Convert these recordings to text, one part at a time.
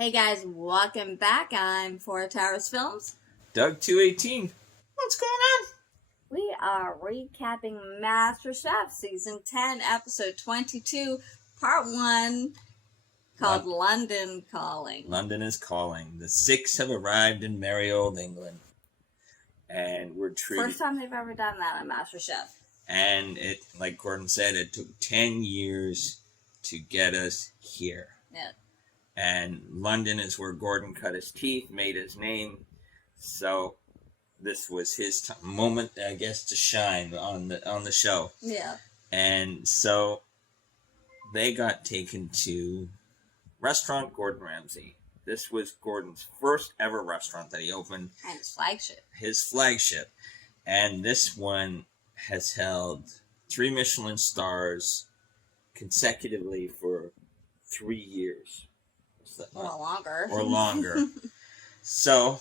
Hey guys, welcome back. I'm Four Towers Films. Doug 218. What's going on? We are recapping Masterchef Season 10, Episode 22, Part 1, called London Calling. London is calling. The six have arrived in merry old England. And we're treated... First time they've ever done that on Masterchef. And it, like Gordon said, it took 10 years to get us here. Yeah. And London is where Gordon cut his teeth, made his name. So this was his moment, I guess, to shine on the show. Yeah. And so they got taken to Restaurant Gordon Ramsay. This was Gordon's first ever restaurant that he opened. And his flagship. His flagship. And this one has held 3 Michelin stars consecutively for 3 years. Or longer. Or longer. So...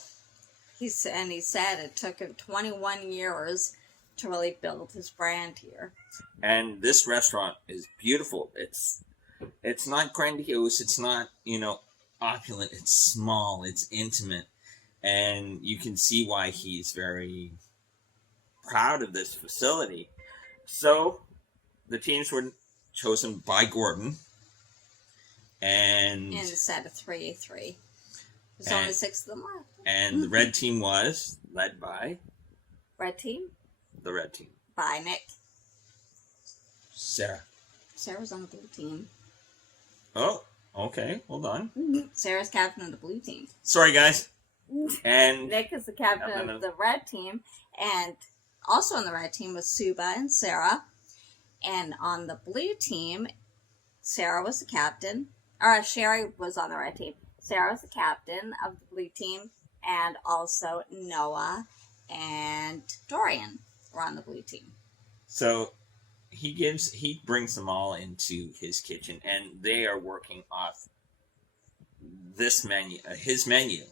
He said it took him 21 years to really build his brand here. And this restaurant is beautiful. It's not grandiose. It's not, opulent. It's small. It's intimate. And you can see why he's very proud of this facility. So the teams were chosen by Gordon. And in the set of 3-3. There's only 6 of them left. And the red team was led by... Red team? The red team. By Nick. Sarah. Sarah's on the blue team. Oh, okay. Hold on. Sarah's captain of the blue team. Sorry, guys. And Nick is the captain of the red team. And also on the red team was Suba and Sarah. And on the blue team, Sarah was the captain. Or Sherry was on the red team. Sarah was the captain of the blue team. And also Noah and Dorian were on the blue team. So he brings them all into his kitchen, and they are working off this menu, his menu.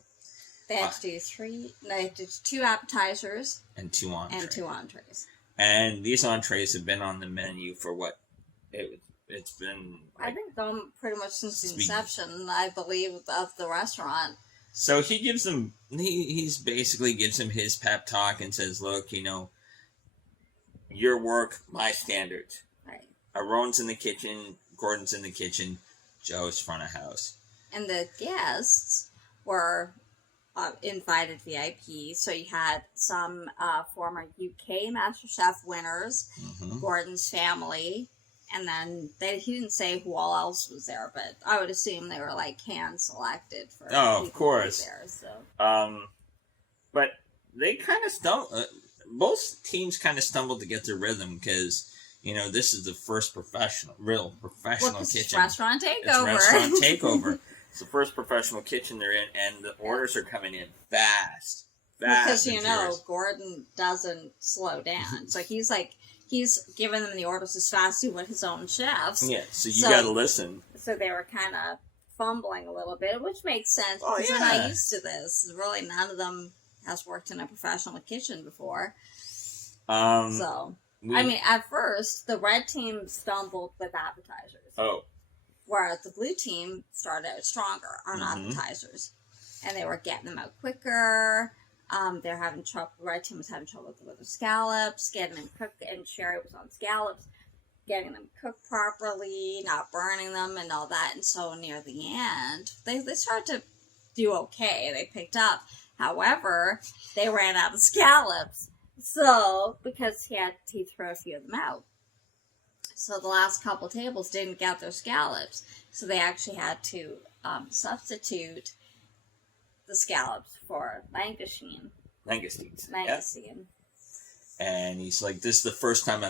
They had to do 2 appetizers and 2 entrees. And these entrees have been on the menu for what? It's been... I think pretty much since the inception, I believe, of the restaurant. So he gives them... He's basically gives him his pep talk and says, look, your work, my standards. Right. Aaron's in the kitchen, Gordon's in the kitchen, Joe's front of house. And the guests were invited VIP, so you had some former UK MasterChef winners, Gordon's family, and then he didn't say who all else was there, but I would assume they were hand-selected for of course. There, so. But they kind of stumbled. Both teams kind of stumbled to get their rhythm because, this is the first real professional kitchen. It's Restaurant Takeover. It's Restaurant Takeover. It's the first professional kitchen they're in, and the orders are coming in fast. Because, Gordon doesn't slow down. So he's giving them the orders as fast as he would his own chefs. Yeah, so you got to listen. So they were kind of fumbling a little bit, which makes sense because they're not used to this. Really, none of them has worked in a professional kitchen before. At first, the red team stumbled with appetizers. Oh. Whereas the blue team started out stronger on appetizers. And they were getting them out quicker. They're having trouble. The red team was having trouble with the scallops, getting them cooked, and Sherry was on scallops, getting them cooked properly, not burning them, and all that. And so near the end, they started to do okay. They picked up. However, they ran out of scallops. So, because he had to throw a few of them out. So the last couple tables didn't get their scallops. So they actually had to substitute the scallops for langoustine. Langoustines. Langoustine. Yeah. And he's like, this is the first time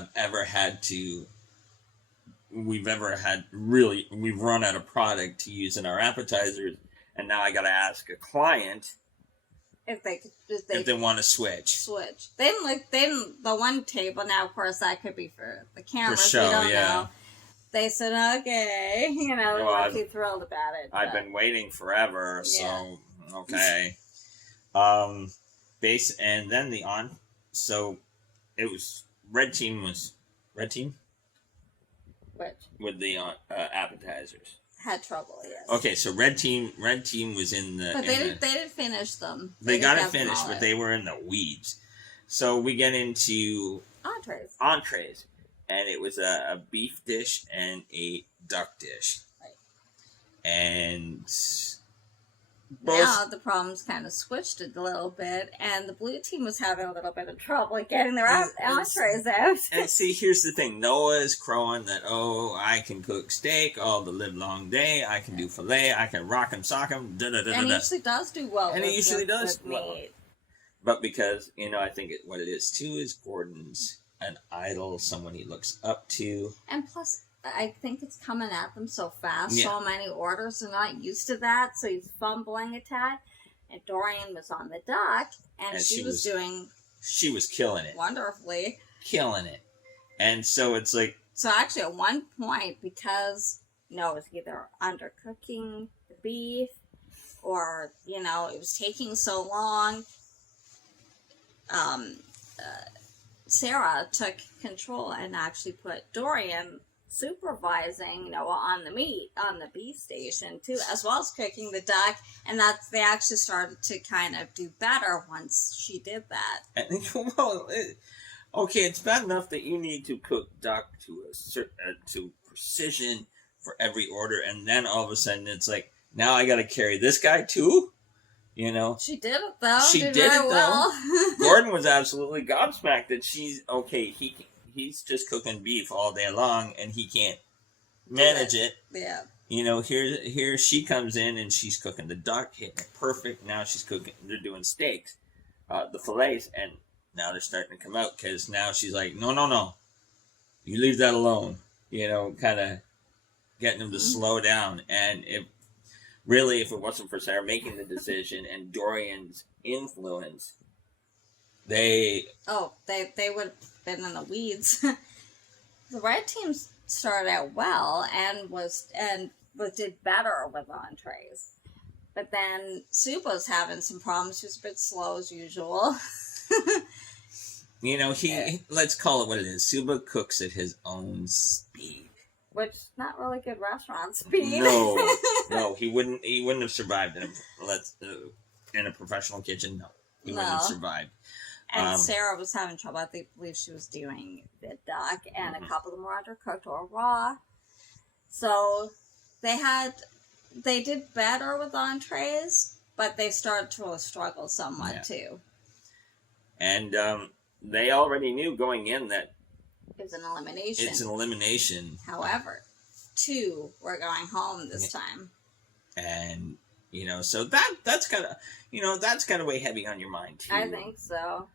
we've run out of product to use in our appetizers, and now I got to ask a client if they want to switch. They didn't, the one table, now of course that could be for the cameras, for show, we don't know. They said, okay, they weren't too thrilled about it. I've been waiting forever, so, okay. And then so it was, red team? Which? With the appetizers. had trouble. Yes. Okay, so red team was in the. But they didn't finish them. They got it finished, but they were in the weeds. So we get into entrees, and it was a beef dish and a duck dish. Right. And now the problems kind of switched a little bit, and the blue team was having a little bit of trouble getting their entrees out. And see, here's the thing: Noah is crowing that, I can cook steak all the live long day. I can do fillet. I can rock 'em, sock 'em. And he usually does do well. And he usually does well. Meat. But because I think what it is too is Gordon's an idol, someone he looks up to, and plus, I think it's coming at them so fast. Yeah. So many orders are not used to that, so he's fumbling a tad. And Dorian was on the duck, and she was doing. She was killing it. Wonderfully. Killing it. And so it's like. So actually, at one point, because it was either undercooking the beef, or it was taking so long. Sarah took control and actually put Dorian supervising Noah on the meat on the beef station too, as well as cooking the duck, and they actually started to kind of do better once she did that. And, okay, it's bad enough that you need to cook duck to precision for every order, and then all of a sudden it's like, now I got to carry this guy too. She did it though. She did very it well. though. Gordon was absolutely gobsmacked that she's okay. He's just cooking beef all day long, and he can't manage it. Yeah. Here she comes in and she's cooking the duck, hitting it perfect. Now she's cooking. They're doing steaks, the fillets, and now they're starting to come out because now she's like, no, you leave that alone. Kind of getting them to slow down, and if it wasn't for Sarah making the decision and Dorian's influence, they would have been in the weeds. The red team started out well and did better with entrees, but then Soup was having some problems. She was a bit slow as usual. Let's call it what it is. Suba cooks at his own speed. Which not really good restaurant speed. No, he wouldn't have survived in a professional kitchen. No, he wouldn't have survived. And Sarah was having trouble. I believe she was doing the duck, and a couple of them were undercooked or raw. So they did better with entrees, but they started to struggle somewhat too. And they already knew going in that. It's an elimination. It's an elimination. However, 2 were going home this time. And, so that's kind of weigh heavy on your mind, too. I think so.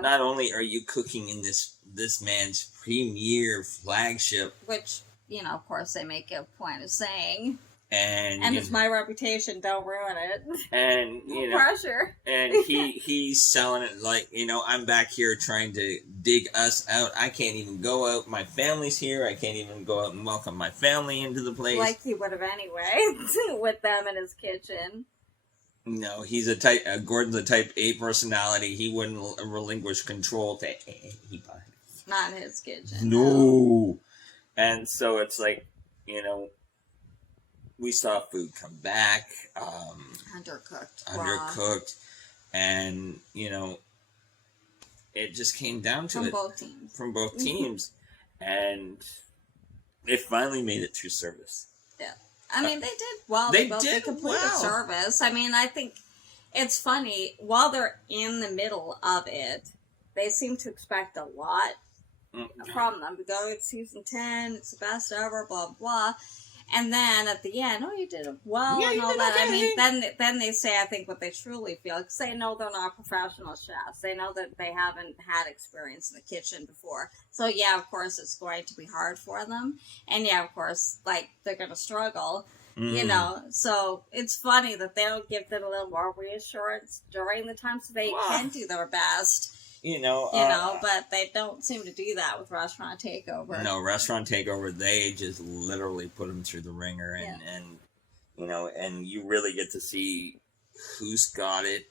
Not only are you cooking in this man's premier flagship. Which, of course, they make a point of saying. And it's my reputation, don't ruin it. And, no pressure. And he's selling it like, I'm back here trying to dig us out. I can't even go out. My family's here. I can't even go out and welcome my family into the place. Like he would have anyway, with them in his kitchen. No, Gordon's a type A personality. He wouldn't relinquish control to anybody. Not in his kitchen. No. And so it's like, we saw food come back. Undercooked. And, it just came down to From both teams. And it finally made it through service. Yeah. I mean, they did well. They completed well. Service. I mean, I think it's funny. While they're in the middle of it, they seem to expect a lot from them. We go, it's season 10, it's the best ever, blah, blah. And then at the end, you did well and all that. I mean, then they say, I think, what they truly feel. Because they know they're not professional chefs. They know that they haven't had experience in the kitchen before. So, yeah, of course, it's going to be hard for them. And, yeah, of course, they're going to struggle, So, it's funny that they don't give them a little more reassurance during the time so they can do their best. But they don't seem to do that with Restaurant Takeover. No, Restaurant Takeover, they just literally put them through the ringer, and you really get to see who's got it.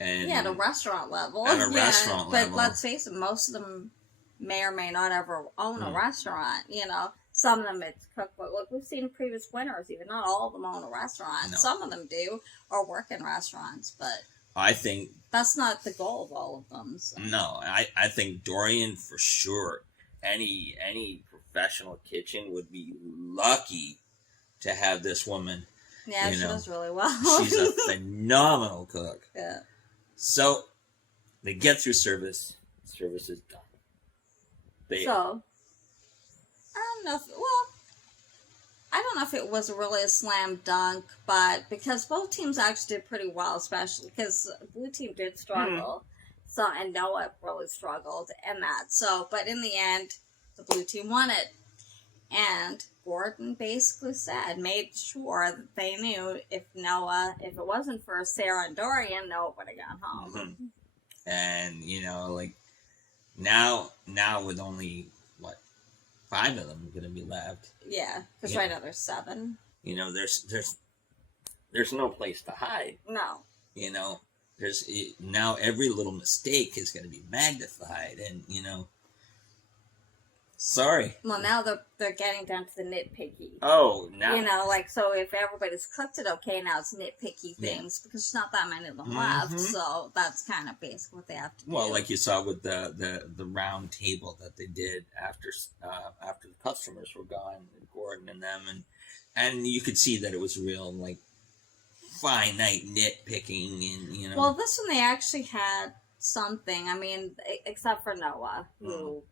And at a restaurant level. But let's face it, most of them may or may not ever own a restaurant, Some of them it's cookbook. Look, we've seen previous winners, even not all of them own a restaurant. No. Some of them do or work in restaurants, but I think that's not the goal of all of them. So. no. I think Dorian for sure. Any professional kitchen would be lucky to have this woman. Yeah, she does really well. She's a phenomenal cook. Yeah. So they get through service. Service is done. So I don't know if it was really a slam dunk, but because both teams actually did pretty well, especially because the blue team did struggle. So, and Noah really struggled in that. So, but in the end, the blue team won it. And Gordon basically made sure that they knew if it wasn't for Sarah and Dorian, Noah would have gone home. Mm-hmm. And, now with only, 5 of them going to be left. Yeah, because right now there's 7. There's no place to hide. No. There's now every little mistake is going to be magnified, and sorry. Well, now they're getting down to the nitpicky. Oh, now so if everybody's cooked it okay, now it's nitpicky things because there's not that many of them left. So that's kind of basically what they have to do. Well, like you saw with the round table that they did after the customers were gone, Gordon and them, and you could see that it was real finite nitpicking and Well, this one they actually had something. I mean, except for Noah, who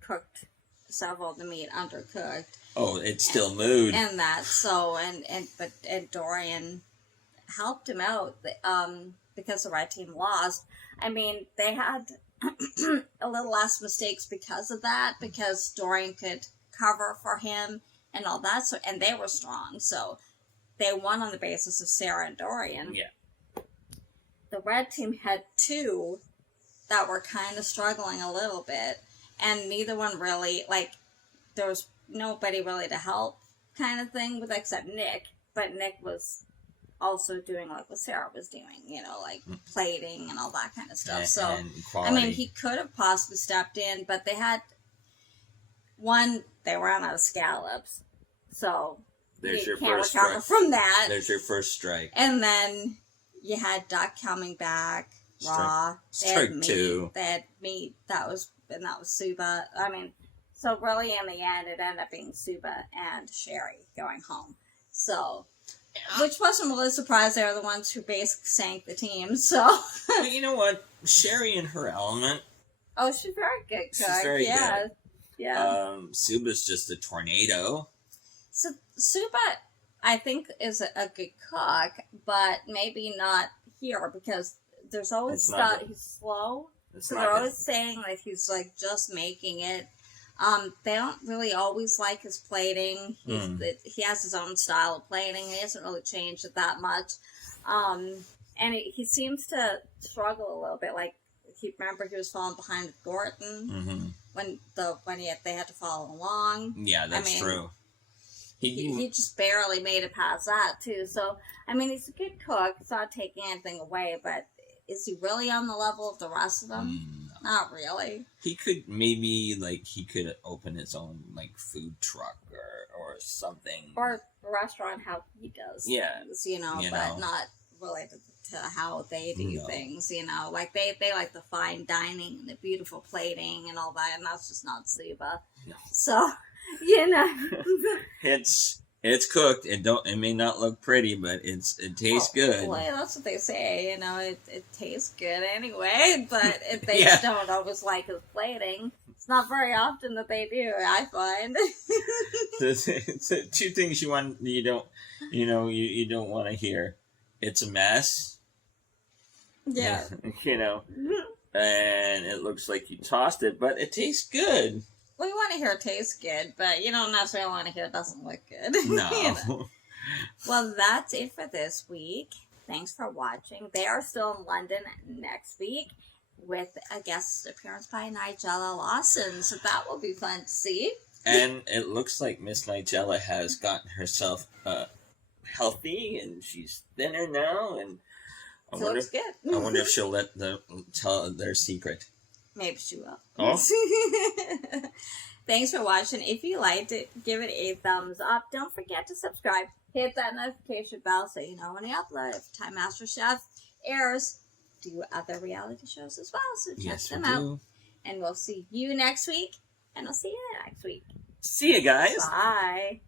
cooked several of the meat undercooked. Oh, it's still moved. And that but Dorian helped him out because the red team lost. I mean, they had a little less mistakes because of that, because Dorian could cover for him and all that. So, and they were strong, so they won on the basis of Sarah and Dorian. Yeah. The red team had 2 that were kind of struggling a little bit, and neither one really, there was nobody really to help kind of thing with except Nick, but Nick was also doing what Sarah was doing, plating and all that kind of stuff. So, I mean, he could have possibly stepped in, but they had they ran out of scallops. So, there's your can't first recover strike. from that. There's your first strike. And then you had duck coming back raw. Strike 2. They had meat that was Suba. I mean, so really in the end, it ended up being Suba and Sherry going home. So, which wasn't really surprised. They were the ones who basically sank the team. So, but you know what? Sherry in her element. Oh, she's very good cook. She's very good. Yeah. Suba's just a tornado. So Suba, I think, is a good cook, but maybe not here because there's always stuff. He's slow. So they're always saying that he's just making it. They don't really always like his plating. He has his own style of plating. He hasn't really changed it that much. And he seems to struggle a little bit. Remember he was falling behind with Gordon when they had to follow along. Yeah, that's true. He just barely made it past that too. So I mean, he's a good cook. It's not taking anything away, but is he really on the level of the rest of them? No. Not really. He could maybe he could open his own food truck or something, or a restaurant how he does. Yeah, things, but not related to how they do things. They like the fine dining and the beautiful plating and all that, and that's just not Suba. No. So It's cooked. It may not look pretty, but it tastes good. Well, that's what they say. It tastes good anyway. But if they don't always like his plating, it's not very often that they do. I find. The 2 things you don't want to hear. It's a mess. Yeah. And it looks like you tossed it, but it tastes good. Well, you want to hear it tastes good, but you don't necessarily want to hear it doesn't look good. No. Well, that's it for this week. Thanks for watching. They are still in London next week with a guest appearance by Nigella Lawson, so that will be fun to see. And it looks like Miss Nigella has gotten herself healthy, and she's thinner now, and I wonder if she'll tell their secret. Maybe she will. Oh. Thanks for watching. If you liked it, give it a thumbs up. Don't forget to subscribe. Hit that notification bell so you know when I upload. If Time Masterchef airs, do other reality shows as well. So check them out. And we'll see you next week. And I'll see you next week. See you guys. Bye.